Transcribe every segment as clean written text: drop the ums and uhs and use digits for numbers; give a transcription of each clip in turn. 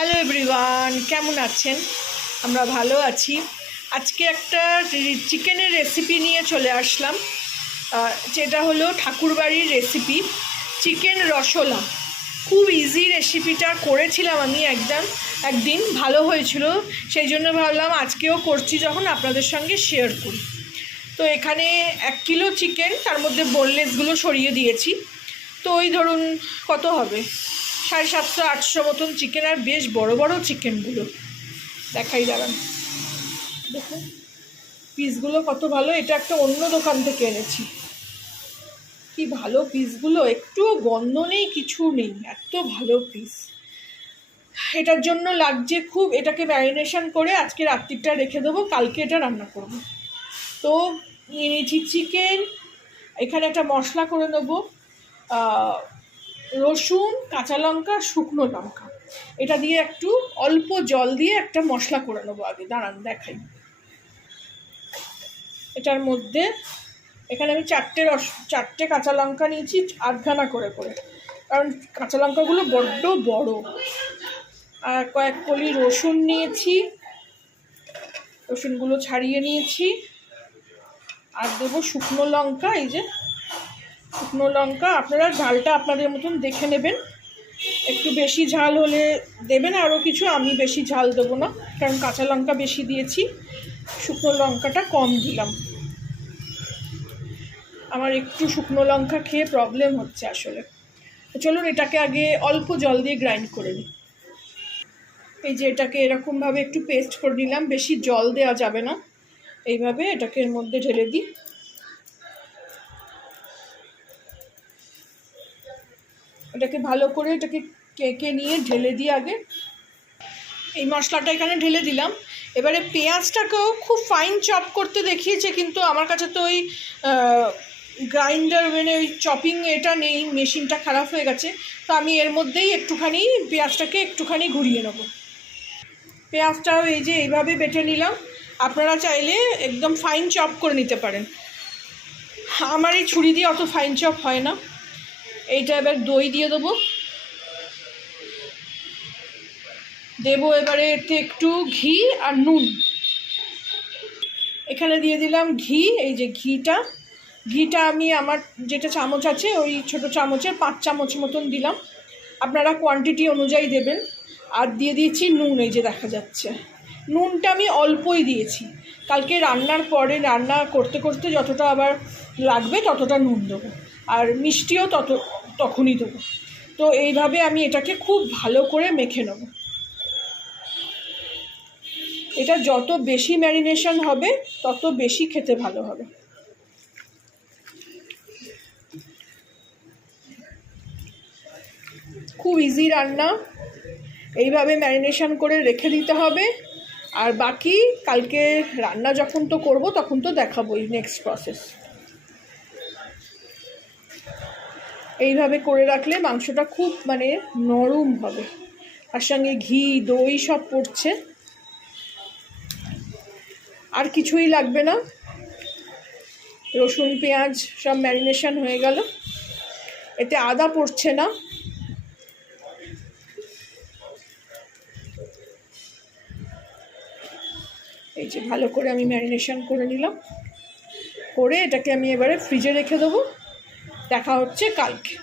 Hello everyone, কেমন আছেন? আমরা ভালো আছি। আজকে একটা চিকেনের রেসিপি নিয়ে চলে আসলাম, যেটা হলো ঠাকুরবাড়ির রেসিপি চিকেন রসলা। খুব ইজি রেসিপিটা করেছিলাম আমি একদিন ভালো হয়েছিল, সেই জন্য ভাবলাম আজকেও করছি যখন আপনাদের সঙ্গে শেয়ার করি। তো এখানে 1 কিলো চিকেন, তার মধ্যে বোনলেসগুলো সরিয়ে দিয়েছি। তো ওই ধরুন কত হবে, 750-800 মতন চিকেন। আর বেশ বড় বড় চিকেনগুলো দেখাই, দাঁড়ান দেখুন পিসগুলো কত ভালো। এটা একটা অন্য দোকান থেকে এনেছি। কি ভালো পিসগুলো, একটুও গন্ধ নেই, কিছু নেই, এত ভালো পিস। এটার জন্য লাগছে খুব, এটাকে ম্যারিনেশন করে আজকে রাত্রিটা রেখে দেবো, কালকে এটা রান্না করব। তো নিয়ে নিয়েছি চিকেন। এখানে একটা মশলা করে নেবো, রসুন, কাঁচা লঙ্কা, শুকনো লঙ্কা, এটা দিয়ে একটু অল্প জল দিয়ে একটা মশলা করে নেবো। আগে দাঁড়ান দেখাই। এটার মধ্যে এখানে আমি 4টে কাঁচা লঙ্কা নিয়েছি, 8খানা করে করে, কারণ কাঁচা লঙ্কাগুলো বড্ড বড়। আর কয়েক কলি রসুন নিয়েছি, রসুনগুলো ছাড়িয়ে নিয়েছি। আর দেবো শুকনো লঙ্কা, এই যে শুকনো লঙ্কা। আপনারা ঝালটা আপনাদের মতন দেখে নেবেন, একটু বেশি ঝাল হলে দেবেন আরও কিছু, আমি বেশি ঝাল দেবো না কারণ কাঁচা লঙ্কা বেশি দিয়েছি, শুকনো লঙ্কাটা কম দিলাম। আমার একটু শুকনো লঙ্কা খেয়ে প্রবলেম হচ্ছে আসলে। তো চলুন এটাকে আগে অল্প জল দিয়ে গ্রাইন্ড করে নিই। এই যে এটাকে এরকমভাবে একটু পেস্ট করে নিলাম, বেশি জল দেওয়া যাবে না। এইভাবে এটাকে এর মধ্যে ঢেলে দিই। এটাকে ভালো করে এটাকে কেকে নিয়ে ঢেলে দিই আগে। এই মশলাটা এখানে ঢেলে দিলাম। এবারে পেঁয়াজটাকেও খুব ফাইন চপ করতে দেখিয়েছে, কিন্তু আমার কাছে তো ওই গ্রাইন্ডার মানে ওই চপিং এটা নেই, মেশিনটা খারাপ হয়ে গেছে। তো আমি এর মধ্যেই একটুখানি পেঁয়াজটাকে একটুখানি ঘুরিয়ে নেব। পেঁয়াজটাও এই যে এইভাবে বেটে নিলাম। আপনারা চাইলে একদম ফাইন চপ করে নিতে পারেন, আমার এই ছুরি দিয়ে অত ফাইন চপ হয় না। এইটা এবার দই দিয়ে দেবো। এবারে এতে একটু ঘি আর নুন। এখানে দিয়ে দিলাম ঘি। এই যে ঘিটা আমি আমার যেটা চামচ আছে ওই ছোট চামচের 5 চামচ মতন দিলাম, আপনারা কোয়ান্টিটি অনুযায়ী দেবেন। আর দিয়ে দিয়েছি নুন, এই যে দেখা যাচ্ছে নুনটা আমি অল্পই দিয়েছি, কালকে রান্নার পরে রান্না করতে করতে যতটা আবার লাগবে ততটা নুন দেবো, আর মিষ্টিও তখনই দেবো। তো এইভাবে আমি এটাকে খুব ভালো করে মেখে নেব। এটা যত বেশি ম্যারিনেশন হবে তত বেশি খেতে ভালো হবে। খুব ইজি রান্না, এইভাবে ম্যারিনেশন করে রেখে দিতে হবে। আর বাকি কালকে রান্না যখন তো করব তখন তো দেখাবোই নেক্সট প্রসেস। এইভাবে করে রাখলে মাংসটা খুব মানে নরম হবে, তার সঙ্গে ঘি দই সব পড়ছে, আর কিছুই লাগবে না। রসুন পেঁয়াজ সব ম্যারিনেশন হয়ে গেল, এতে আদা পড়ছে না। এই যে ভালো করে আমি ম্যারিনেশন করে নিলাম, করে এটাকে আমি এবারে ফ্রিজে রেখে দেবো। দেখা হচ্ছে কালকে।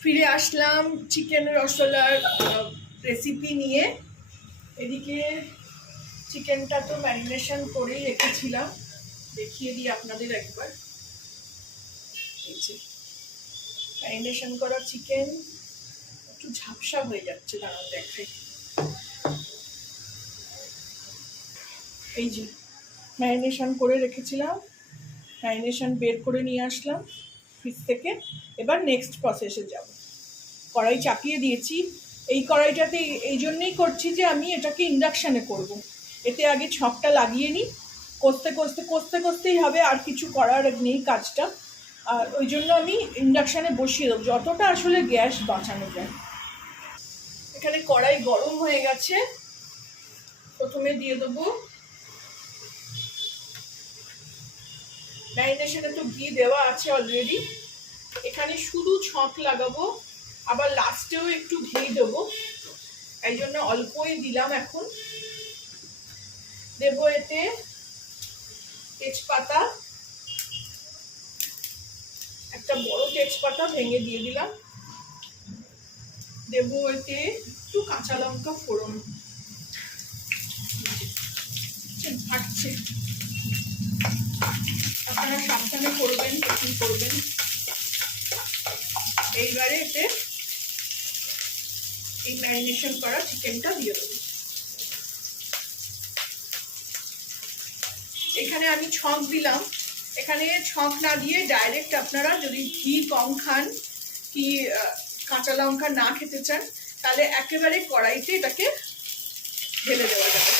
ফিরে আসলাম চিকেন রসলার রেসিপি নিয়ে। এদিকে চিকেনটা তো ম্যারিনেশন করেই রেখেছিলাম, দেখিয়ে দিই আপনাদের একবার। এই যে ম্যারিনেশন করা চিকেন, একটু ঝাপসা হয়ে যাচ্ছে, দাঁড়ান দেখাই। এই যে ম্যারিনেশন করে রেখেছিলাম, ম্যারিনেশন বের করে নিয়ে আসলাম ফ্রিজ থেকে। এবার নেক্সট প্রসেসে যাব। কড়াই চাপিয়ে দিয়েছি। এই কড়াইটাতে এই জন্যেই করছি যে আমি এটাকে ইন্ডাকশানে করব। এতে আগে ছকটা লাগিয়ে নিই, কষতেই হবে, আর কিছু করার নেই কাজটা। আর ওই জন্য আমি ইন্ডাকশানে বসিয়ে দেবো, যতটা আসলে গ্যাস বাঁচানো যায়। এখানে কড়াই গরম হয়ে গেছে, প্রথমে দিয়ে দেবো ম্যারিনেশনে তো ঘি দেওয়া আছে অলরেডি। এখানে এখানে শুধু ছক লাগাবো, আবার লাস্টেও একটু ঘি দেবো, এই জন্য অল্পই দিলাম। এখন দেবো এতে তেজপাতা, একটা বড় তেজপাতা ভেঙে দিয়ে দিলাম। দেবো এতে একটু কাঁচা লঙ্কা ফোড়ন, ফাটছে, আপনারা সাবধানে করবেন, কি করবেন। এইবারে এতে এই ম্যারিনেশন করা চিকেনটা দিয়ে দেবো। এখানে আমি ছক দিলাম, এখানে ছক না দিয়ে ডাইরেক্ট আপনারা যদি ঘি কম খান কি কাঁচা লঙ্কা না খেতে চান, তাহলে একেবারে কড়াইতে এটাকে ঢেলে দেওয়া যাবে।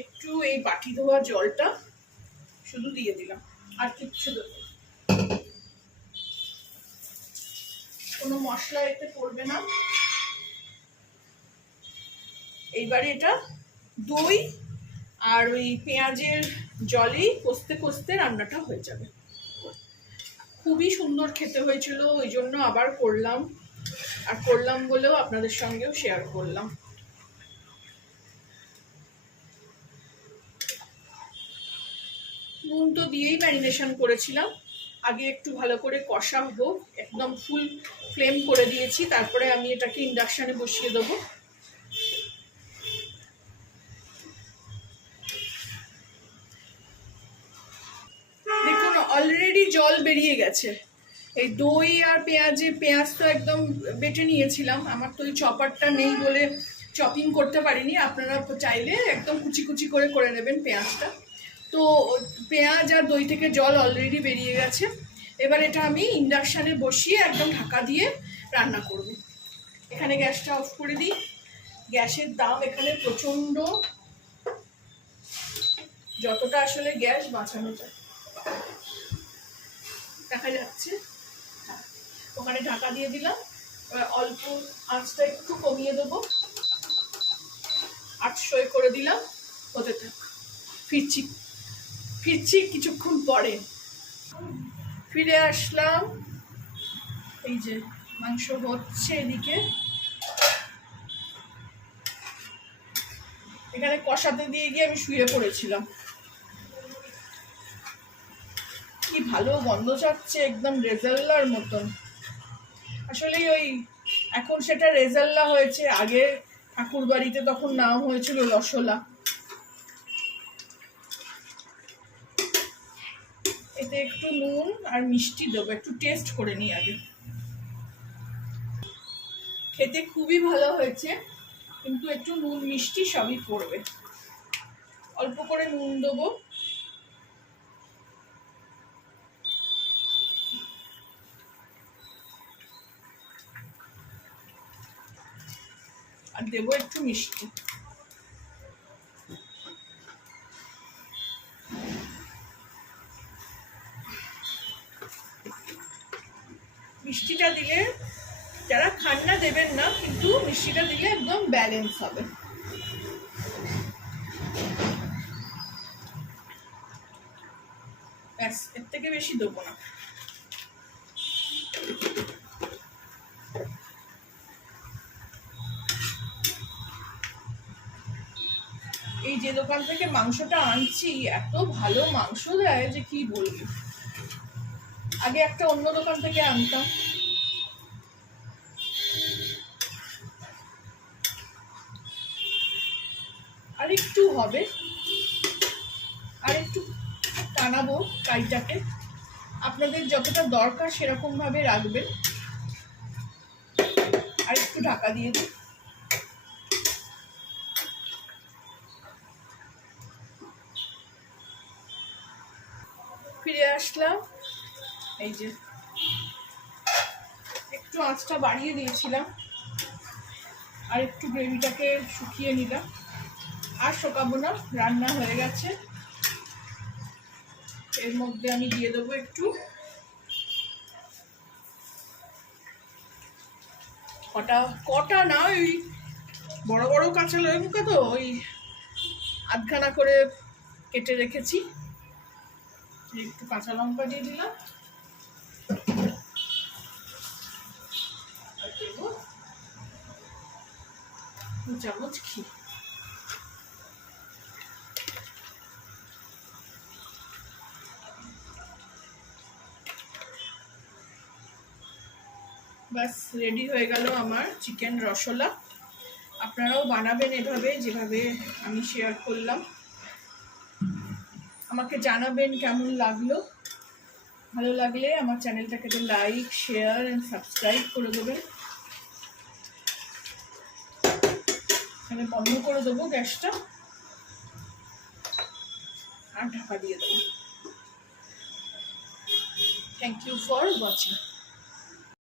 একটু এই বাটি ধোয়া জলটা শুধু দিয়ে দিলাম, আর কিচ্ছু দেবো না, কোনো মশলা এতে পড়বে না। এইবারে এটা দই আর ওই পেঁয়াজের জলেই কষতে কষতে রান্নাটা হয়ে যাবে। খুবই সুন্দর খেতে হয়েছিল, ওই জন্য আবার করলাম, আর করলাম বলেও আপনাদের সঙ্গেও শেয়ার করলাম। নুন তো দিয়েই ম্যারিনেশন করেছিলাম, আগে একটু ভালো করে কষা হোক, একদম ফুল ফ্লেম করে দিয়েছি, তারপরে আমি এটাকে ইন্ডাকশনে বসিয়ে দেবো। দেখুন অলরেডি জল বেরিয়ে গেছে। এই দই আর পেঁয়াজ তো একদম বেটে নিয়েছিলাম, আমার তো ওই চপারটা নেই বলে চপিং করতে পারিনি, আপনারা চাইলে একদম কুচি কুচি করে করে নেবেন পেঁয়াজটা। তো পেঁয়াজ আর দই থেকে জল অলরেডি বেরিয়ে গেছে। এবার এটা আমি ইন্ডাকশানে বসিয়ে একদম ঢাকা দিয়ে রান্না করব। এখানে গ্যাসটা অফ করে দিই। গ্যাসের দাম এখানে প্রচণ্ড, যতটা আসলে গ্যাস বাঁচানো যায়। দেখা যাচ্ছে, ওখানে ঢাকা দিয়ে দিলাম, অল্প আঁচটা একটু কমিয়ে দেবো, 800 করে দিলাম, হতে থাক। ফিরছি কিছুক্ষণ পরে। ফিরে আসলাম, এই যে মাংস হচ্ছে এদিকে। এখানে কষাতে দিয়ে গিয়ে আমি শুয়ে পড়েছিলাম। কি ভালো গন্ধ ছাড়ছে, একদম রেজাল্লার মতন। আসলে ওই এখন সেটা রেজাল্লা হয়েছে, আগে ঠাকুর বাড়িতে তখন নাম হয়েছিল রসলা। এতে একটু নুন আর মিষ্টি দেবো, একটু টেস্ট করে নিই আগে। খেতে খুবই ভালো হয়েছে, কিন্তু একটু নুন মিষ্টি সবই পড়বে। অল্প করে নুন দেবো, আর দেবো একটু মিষ্টি। মিষ্টিটা দিলে, যারা খান না দেবেন না, কিন্তু মিষ্টিটা দিলে একদম ব্যালেন্স হবে। ব্যাস, এর থেকে বেশি দেবো না। এই যে দোকান থেকে মাংসটা আনছি, এত ভালো মাংস দেয় যে কি বলবো। আগে একটা অন্য দোকান থেকে আনতাম। আর একটু হবে, আর একটু টানাবো কাইটাকে, আপনাদের যতটা দরকার সেরকম ভাবে রাখবেন। আর একটু ঢাকা দিয়ে দিই। ফিরে আসলাম, এই যে একটু আঁচটা বাড়িয়ে দিয়েছিলাম, আর একটু গ্রেভিটাকে শুকিয়ে নিলাম, আর শুকাবো না, রান্না হয়ে গেছে। এর মধ্যে আমি দিয়ে দেবো একটু কটা না, ওই বড় বড় কাঁচা লঙ্কা, তো ওই আধখানা করে কেটে রেখেছি, একটু কাঁচা লঙ্কা দিয়ে দিলাম, আর দেবো 2 চামচ ঘি। বাস রেডি হয়ে গেল আমার চিকেন রসলা। আপনারাও বানাবেন এভাবে, যেভাবে আমি শেয়ার করলাম। আমাকে জানাবেন কেমন লাগলো। ভালো লাগলে আমার চ্যানেলটাকে লাইক, শেয়ার এন্ড সাবস্ক্রাইব করে দেবেন। এখানে বন্ধ করে দেবো গ্যাসটা, আর ঢাকা দিয়ে দেবো। Thank you for watching.